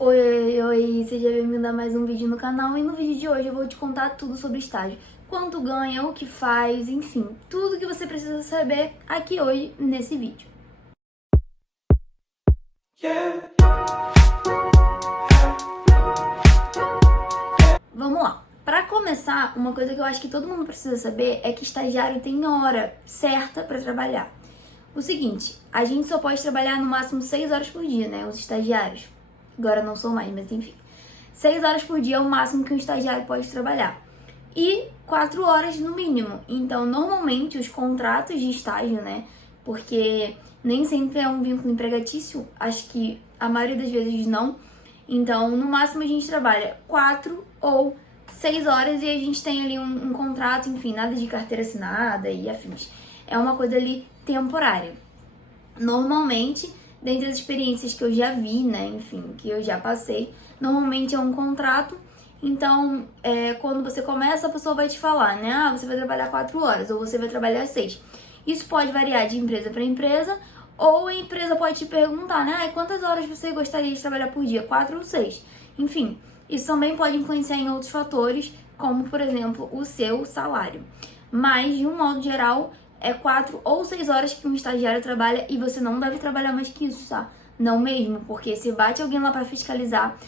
Oi, seja bem-vindo a mais um vídeo no canal e no vídeo de hoje eu vou te contar tudo sobre estágio. Quanto ganha, o que faz, enfim, tudo que você precisa saber aqui hoje nesse vídeo. Vamos lá. Para começar, uma coisa que eu acho que todo mundo precisa saber é que estagiário tem hora certa para trabalhar. O seguinte, a gente só pode trabalhar no máximo 6 horas por dia, né, os estagiários. Agora não sou mais, mas enfim. 6 horas por dia é o máximo que um estagiário pode trabalhar. E 4 horas no mínimo. Então, normalmente, os contratos de estágio, né? Porque nem sempre é um vínculo empregatício. Acho que a maioria das vezes não. Então, no máximo, a gente trabalha 4 ou 6 horas e a gente tem ali um contrato, enfim, nada de carteira assinada e afins. É uma coisa ali temporária. Normalmente, dentre as experiências que eu já vi, né, enfim, que eu já passei, normalmente é um contrato. Então, quando você começa, a pessoa vai te falar, né, você vai trabalhar 4 horas ou você vai trabalhar 6. Isso pode variar de empresa para empresa, ou a empresa pode te perguntar, né, quantas horas você gostaria de trabalhar por dia, 4 ou 6. Enfim, isso também pode influenciar em outros fatores, como, por exemplo, o seu salário. Mas, de um modo geral, é 4 ou 6 horas que um estagiário trabalha e você não deve trabalhar mais que isso, tá? Não mesmo, porque se bate alguém lá pra fiscalizar,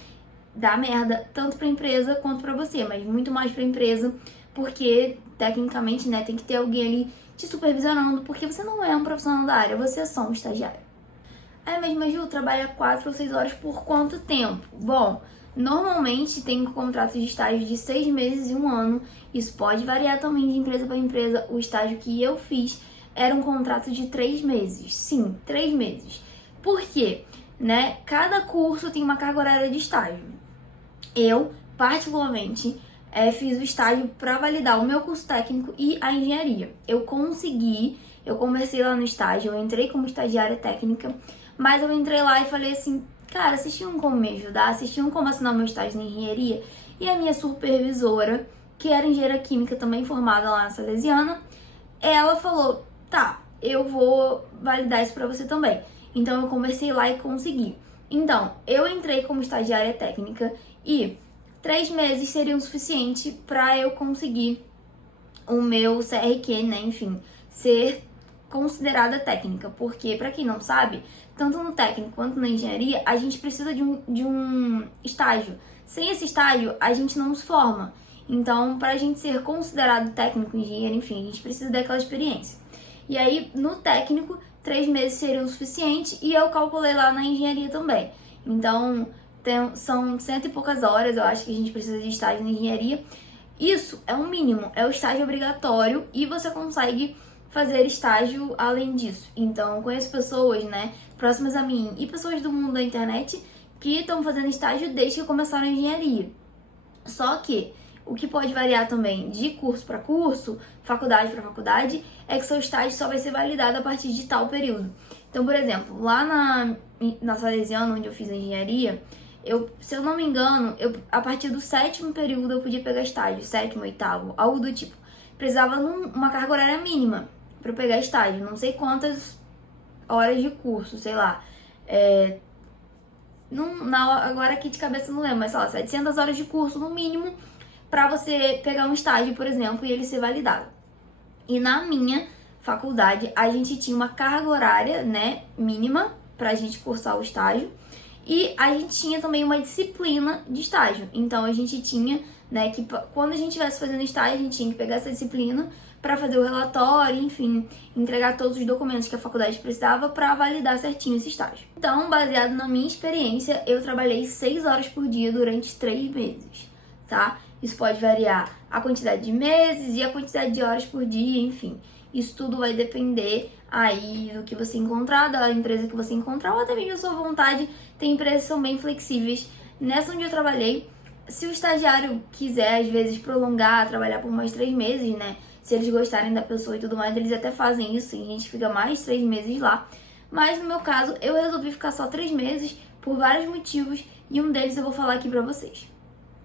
dá merda tanto pra empresa quanto pra você, mas muito mais pra empresa, porque tecnicamente, né, tem que ter alguém ali te supervisionando, porque você não é um profissional da área, você é só um estagiário. Mas Ju, trabalha 4 ou 6 horas por quanto tempo? Bom, normalmente tem contratos de estágio de 6 meses e 1 ano. Isso pode variar também de empresa para empresa. O estágio que eu fiz era um contrato de 3 meses. Sim, 3 meses. Por quê? Né? Cada curso tem uma carga horária de estágio. Eu, particularmente, fiz o estágio para validar o meu curso técnico e a engenharia. Eu comecei lá no estágio, eu entrei como estagiária técnica, mas eu entrei lá e falei assim, cara, vocês tinham como me ajudar? Vocês tinham como assinar o meu estágio na engenharia? E a minha supervisora, que era engenheira química também formada lá na Salesiana, ela falou, tá, eu vou validar isso pra você também. Então eu comecei lá e consegui. Então, eu entrei como estagiária técnica e 3 meses seriam suficiente pra eu conseguir o meu CRQ, né, enfim, ser considerada técnica, porque, pra quem não sabe, tanto no técnico quanto na engenharia, a gente precisa de um estágio. Sem esse estágio, a gente não se forma. Então, pra gente ser considerado técnico, engenheiro, enfim, a gente precisa daquela experiência. E aí, no técnico, 3 meses seriam o suficiente e eu calculei lá na engenharia também. Então, são 100 e poucas horas, eu acho que a gente precisa de estágio na engenharia. Isso é o mínimo, é o estágio obrigatório e você consegue fazer estágio além disso. Então, conheço pessoas, né, próximas a mim e pessoas do mundo da internet que estão fazendo estágio desde que começaram a engenharia. Só que o que pode variar também de curso para curso, faculdade para faculdade, é que seu estágio só vai ser validado a partir de tal período. Então, por exemplo, lá na Salesiana, onde eu fiz a engenharia, se eu não me engano, a partir do 7º período eu podia pegar estágio, 7º, 8º, algo do tipo. Precisava uma carga horária mínima para pegar estágio, não sei quantas horas de curso, sei lá. Agora aqui de cabeça não lembro, mas sei lá, 700 horas de curso no mínimo para você pegar um estágio, por exemplo, e ele ser validado. E na minha faculdade, a gente tinha uma carga horária, né, mínima pra gente cursar o estágio. E a gente tinha também uma disciplina de estágio. Então a gente tinha, né, que quando a gente estivesse fazendo estágio, a gente tinha que pegar essa disciplina para fazer o relatório, enfim, entregar todos os documentos que a faculdade precisava para validar certinho esse estágio. Então, baseado na minha experiência, eu trabalhei 6 horas por dia durante 3 meses, tá? Isso pode variar a quantidade de meses e a quantidade de horas por dia, enfim. Isso tudo vai depender aí do que você encontrar, da empresa que você encontrar, ou até mesmo da sua vontade. Tem empresas que são bem flexíveis. Nessa onde eu trabalhei, se o estagiário quiser, às vezes, prolongar, trabalhar por mais 3 meses, né? Se eles gostarem da pessoa e tudo mais, eles até fazem isso e a gente fica mais 3 meses lá. Mas no meu caso, eu resolvi ficar só 3 meses por vários motivos e um deles eu vou falar aqui pra vocês.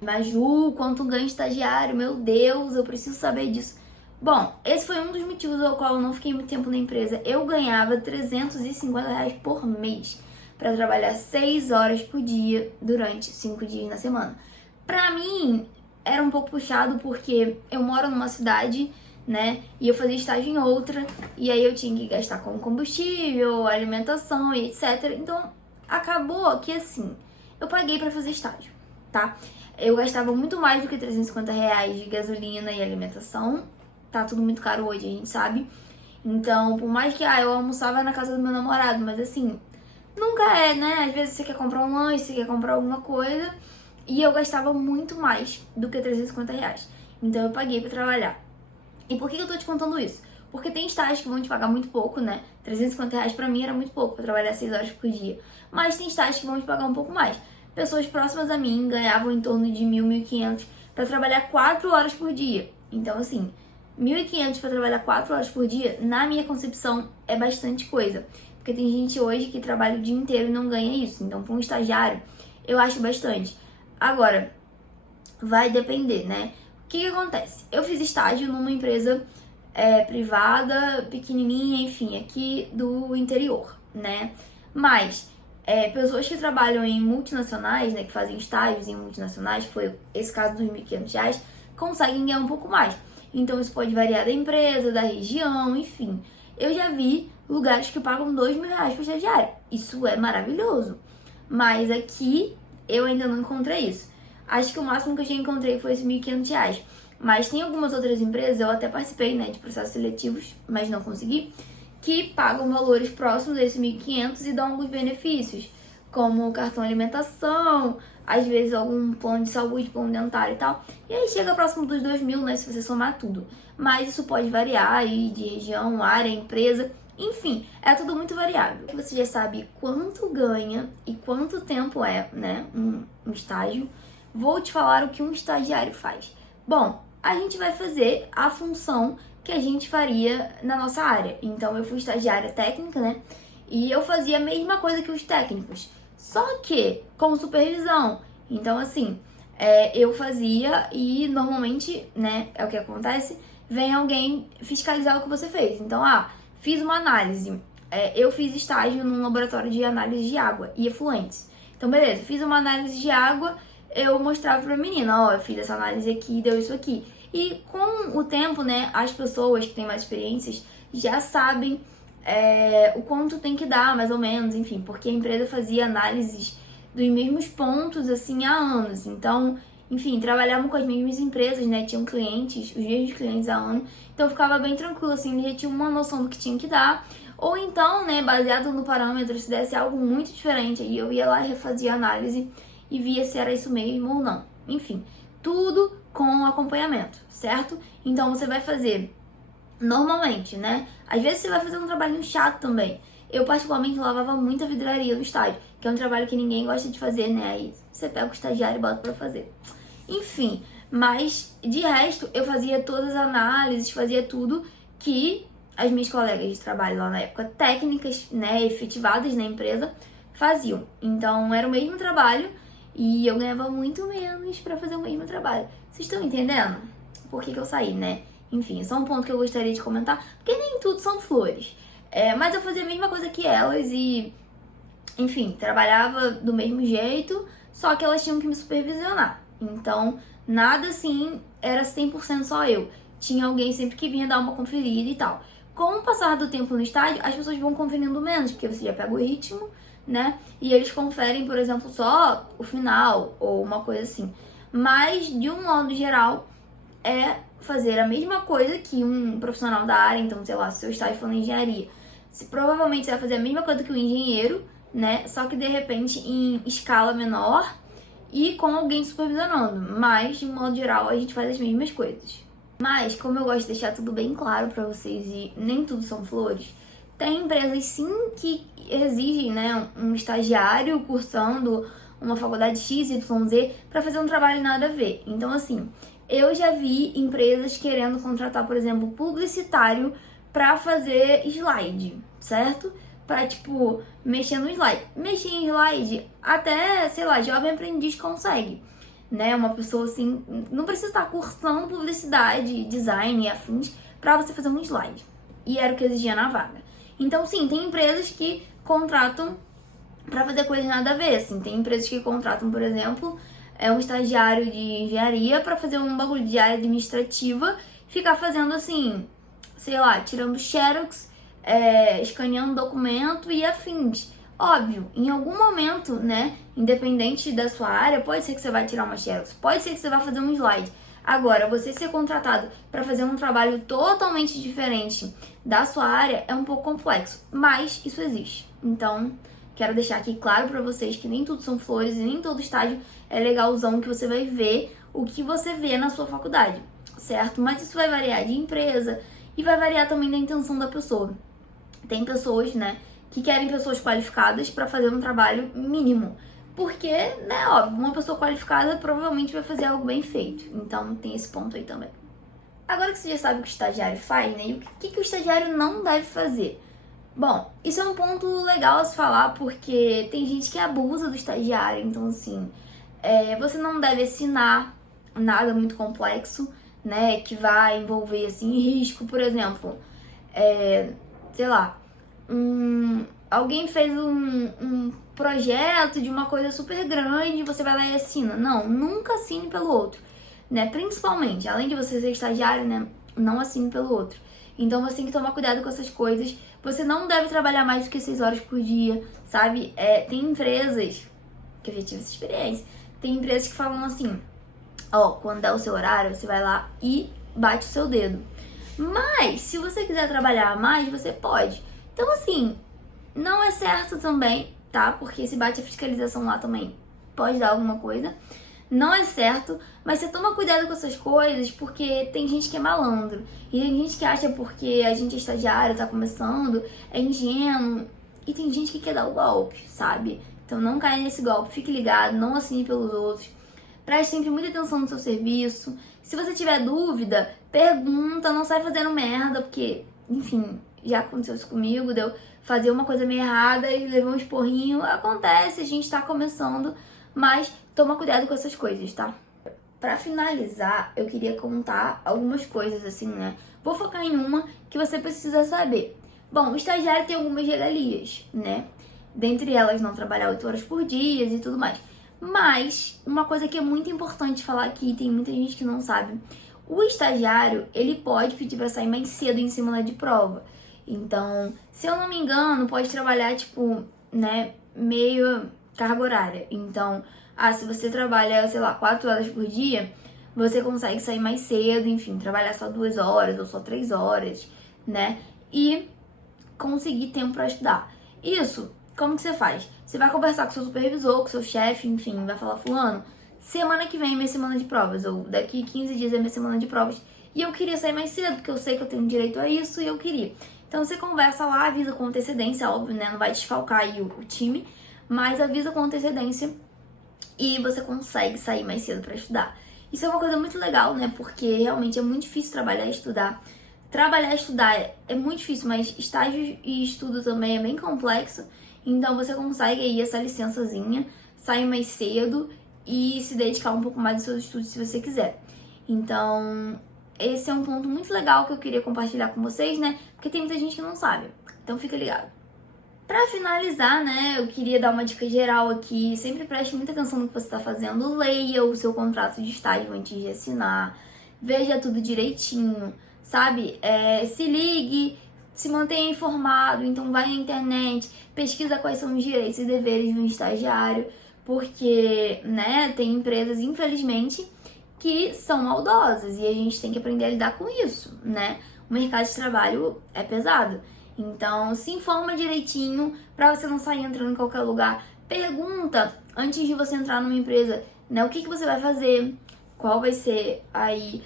Mas Ju, quanto ganha estagiário? Meu Deus, eu preciso saber disso. Bom, esse foi um dos motivos ao qual eu não fiquei muito tempo na empresa. Eu ganhava R$ 350 por mês. para trabalhar 6 horas por dia durante 5 dias na semana. Pra mim, era um pouco puxado porque eu moro numa cidade, né, e eu fazia estágio em outra, e aí eu tinha que gastar com combustível, alimentação e etc. Então, acabou que assim, eu paguei pra fazer estágio, tá? Eu gastava muito mais do que R$ 350 de gasolina e alimentação. Tá tudo muito caro hoje, a gente sabe. Então, por mais que eu almoçava na casa do meu namorado, mas assim, nunca é, né? Às vezes você quer comprar um lanche, você quer comprar alguma coisa. E eu gastava muito mais do que R$ 350. Então eu paguei pra trabalhar. E por que eu tô te contando isso? Porque tem estágios que vão te pagar muito pouco, né? R$ 350 pra mim era muito pouco pra trabalhar 6 horas por dia. Mas tem estágios que vão te pagar um pouco mais. Pessoas próximas a mim ganhavam em torno de 1.000, 1.500 pra trabalhar 4 horas por dia. Então, assim, 1.500 pra trabalhar 4 horas por dia, na minha concepção, é bastante coisa. Porque tem gente hoje que trabalha o dia inteiro e não ganha isso. Então, pra um estagiário, eu acho bastante. Agora, vai depender, né? O que acontece? Eu fiz estágio numa empresa privada, pequenininha, enfim, aqui do interior, né? Mas pessoas que trabalham em multinacionais, né, que fazem estágios em multinacionais, foi esse caso dos R$ 1.500, conseguem ganhar um pouco mais. Então isso pode variar da empresa, da região, enfim. Eu já vi lugares que pagam R$ 2.000 por estagiário. Isso é maravilhoso. Mas aqui eu ainda não encontrei isso. Acho que o máximo que eu já encontrei foi esses R$ 1.500. Mas tem algumas outras empresas, eu até participei, né, de processos seletivos, mas não consegui, que pagam valores próximos a esses 1.500 e dão alguns benefícios, como cartão alimentação, às vezes algum plano de saúde, plano dentário e tal. E aí chega próximo dos 2.000, né, se você somar tudo. Mas isso pode variar aí de região, área, empresa, enfim, é tudo muito variável. Você já sabe quanto ganha e quanto tempo é, né, um estágio. Vou te falar o que um estagiário faz. Bom, a gente vai fazer a função que a gente faria na nossa área. Então, eu fui estagiária técnica, né? E eu fazia a mesma coisa que os técnicos, só que com supervisão. Então, assim, eu fazia e normalmente, né, é o que acontece, vem alguém fiscalizar o que você fez. Então, fiz uma análise. Eu fiz estágio num laboratório de análise de água e efluentes. Então, beleza, fiz uma análise de água, eu mostrava pra menina, eu fiz essa análise aqui, deu isso aqui. E com o tempo, né, as pessoas que têm mais experiências já sabem o quanto tem que dar, mais ou menos, enfim, porque a empresa fazia análises dos mesmos pontos, assim, há anos. Então, enfim, trabalhavam com as mesmas empresas, né, tinham clientes, os mesmos clientes há anos. Então, ficava bem tranquilo, assim, já tinha uma noção do que tinha que dar. Ou então, né, baseado no parâmetro, se desse algo muito diferente, aí eu ia lá e refazia a análise e via se era isso mesmo ou não. Enfim, tudo com acompanhamento, certo? Então você vai fazer normalmente, né? Às vezes você vai fazer um trabalhinho chato também. Eu particularmente lavava muita vidraria no estágio, que é um trabalho que ninguém gosta de fazer, né? Aí você pega o estagiário e bota pra fazer. Enfim, mas de resto eu fazia todas as análises, fazia tudo que as minhas colegas de trabalho lá na época, técnicas, né, efetivadas na empresa, faziam. Então era o mesmo trabalho e eu ganhava muito menos pra fazer o mesmo trabalho. Vocês estão entendendo por que eu saí, né? Enfim, é só um ponto que eu gostaria de comentar, porque nem tudo são flores. Mas eu fazia a mesma coisa que elas e, enfim, trabalhava do mesmo jeito, só que elas tinham que me supervisionar. Então, nada assim era 100% só eu. Tinha alguém sempre que vinha dar uma conferida e tal. Com o passar do tempo no estágio, as pessoas vão conferindo menos, porque você já pega o ritmo, né? E eles conferem, por exemplo, só o final ou uma coisa assim. Mas, de um modo geral, é fazer a mesma coisa que um profissional da área. Então, sei lá, se seu estágio for na engenharia, provavelmente você vai fazer a mesma coisa que o engenheiro, né? Só que, de repente, em escala menor e com alguém supervisionando. Mas, de um modo geral, a gente faz as mesmas coisas. Mas, como eu gosto de deixar tudo bem claro pra vocês e nem tudo são flores, tem empresas sim que exigem, né, um estagiário cursando uma faculdade X, Y, Z pra fazer um trabalho nada a ver. Então, assim, eu já vi empresas querendo contratar, por exemplo, publicitário pra fazer slide, certo? Pra, tipo, mexer no slide. Mexer em slide, até, sei lá, jovem aprendiz consegue, né? Uma pessoa assim, não precisa estar cursando publicidade, design e afins pra você fazer um slide. E era o que exigia na vaga. Então, sim, tem empresas que contratam pra fazer coisas nada a ver, assim. Tem empresas que contratam, por exemplo, um estagiário de engenharia pra fazer um bagulho de área administrativa, ficar fazendo assim, sei lá, tirando xerox, escaneando documento e afins. Óbvio, em algum momento, né, independente da sua área, pode ser que você vai tirar uma xerox, pode ser que você vai fazer um slide. Agora, você ser contratado para fazer um trabalho totalmente diferente da sua área é um pouco complexo, mas isso existe. Então, quero deixar aqui claro para vocês que nem tudo são flores e nem todo estágio é legalzão que você vai ver o que você vê na sua faculdade, certo? Mas isso vai variar de empresa e vai variar também da intenção da pessoa. Tem pessoas, né, que querem pessoas qualificadas para fazer um trabalho mínimo. Porque, né, óbvio, uma pessoa qualificada provavelmente vai fazer algo bem feito. Então tem esse ponto aí também. Agora que você já sabe o que o estagiário faz, né, e o que o estagiário não deve fazer? Bom, isso é um ponto legal a se falar porque tem gente que abusa do estagiário. Então, assim, você não deve assinar nada muito complexo, né, que vai envolver, assim, risco, por exemplo. Sei lá, alguém fez um projeto de uma coisa super grande, você vai lá e assina. Não, nunca assine pelo outro, né? Principalmente, além de você ser estagiário, né? Não assine pelo outro. Então você tem que tomar cuidado com essas coisas. Você não deve trabalhar mais do que 6 horas por dia, sabe? Tem empresas, que eu já tive essa experiência, tem empresas que falam assim, quando é o seu horário, você vai lá e bate o seu dedo. Mas, se você quiser trabalhar mais, você pode. Então, assim, não é certo também, tá? Porque se bate a fiscalização lá também, pode dar alguma coisa. Não é certo, mas você toma cuidado com essas coisas, porque tem gente que é malandro. E tem gente que acha porque a gente é estagiário, tá começando, é ingênuo. E tem gente que quer dar o golpe, sabe? Então não caia nesse golpe, fique ligado, não assine pelos outros. Preste sempre muita atenção no seu serviço. Se você tiver dúvida, pergunta, não sai fazendo merda, porque, enfim, já aconteceu isso comigo, deu fazer uma coisa meio errada e levar um esporrinho. Acontece, a gente tá começando, mas toma cuidado com essas coisas, tá? Pra finalizar, eu queria contar algumas coisas, assim, né? Vou focar em uma que você precisa saber. Bom, o estagiário tem algumas regalias, né? Dentre elas, não trabalhar 8 horas por dia e tudo mais. Mas, uma coisa que é muito importante falar aqui, tem muita gente que não sabe. O estagiário, ele pode pedir pra sair mais cedo em semana de prova. Então, se eu não me engano, pode trabalhar, tipo, né, meio carga horária. Então, se você trabalha, sei lá, 4 horas por dia, você consegue sair mais cedo, enfim, trabalhar só 2 horas ou só 3 horas, né? E conseguir tempo pra estudar. Isso, como que você faz? Você vai conversar com seu supervisor, com seu chefe, enfim, vai falar, fulano, semana que vem é minha semana de provas, ou daqui 15 dias é minha semana de provas, e eu queria sair mais cedo, porque eu sei que eu tenho direito a isso e eu queria. Então você conversa lá, avisa com antecedência, óbvio, né? Não vai desfalcar aí o time, mas avisa com antecedência e você consegue sair mais cedo pra estudar. Isso é uma coisa muito legal, né? Porque realmente é muito difícil trabalhar e estudar. Trabalhar e estudar é muito difícil, mas estágio e estudo também é bem complexo. Então você consegue aí essa licençazinha, sair mais cedo e se dedicar um pouco mais aos seus estudos se você quiser. Então, esse é um ponto muito legal que eu queria compartilhar com vocês, né? Porque tem muita gente que não sabe. Então fica ligado. Pra finalizar, né, eu queria dar uma dica geral aqui. Sempre preste muita atenção no que você tá fazendo. Leia o seu contrato de estágio antes de assinar. Veja tudo direitinho, sabe? Se ligue, se mantenha informado. Então vai na internet, pesquisa quais são os direitos e deveres de um estagiário. Porque, né, tem empresas, infelizmente, que são maldosas. E a gente tem que aprender a lidar com isso, né? O mercado de trabalho é pesado. Então, se informa direitinho pra você não sair entrando em qualquer lugar. Pergunta antes de você entrar numa empresa, né? O que você vai fazer? Qual vai ser aí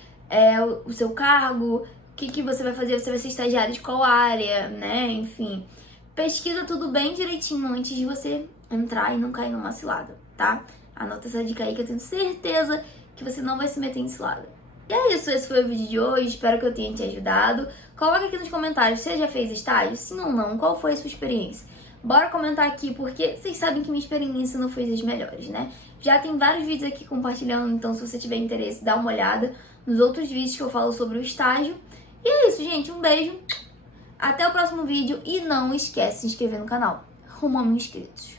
o seu cargo? O que você vai fazer? Você vai ser estagiário de qual área, né? Enfim, pesquisa tudo bem direitinho antes de você entrar e não cair numa cilada, tá? Anota essa dica aí que eu tenho certeza que você não vai se meter em cilada. E é isso, esse foi o vídeo de hoje, espero que eu tenha te ajudado. Coloca aqui nos comentários, você já fez estágio? Sim ou não? Qual foi a sua experiência? Bora comentar aqui, porque vocês sabem que minha experiência não foi das melhores, né? Já tem vários vídeos aqui compartilhando, então se você tiver interesse, dá uma olhada nos outros vídeos que eu falo sobre o estágio. E é isso, gente, um beijo, até o próximo vídeo e não esquece de se inscrever no canal. Rumo a 1000 inscritos.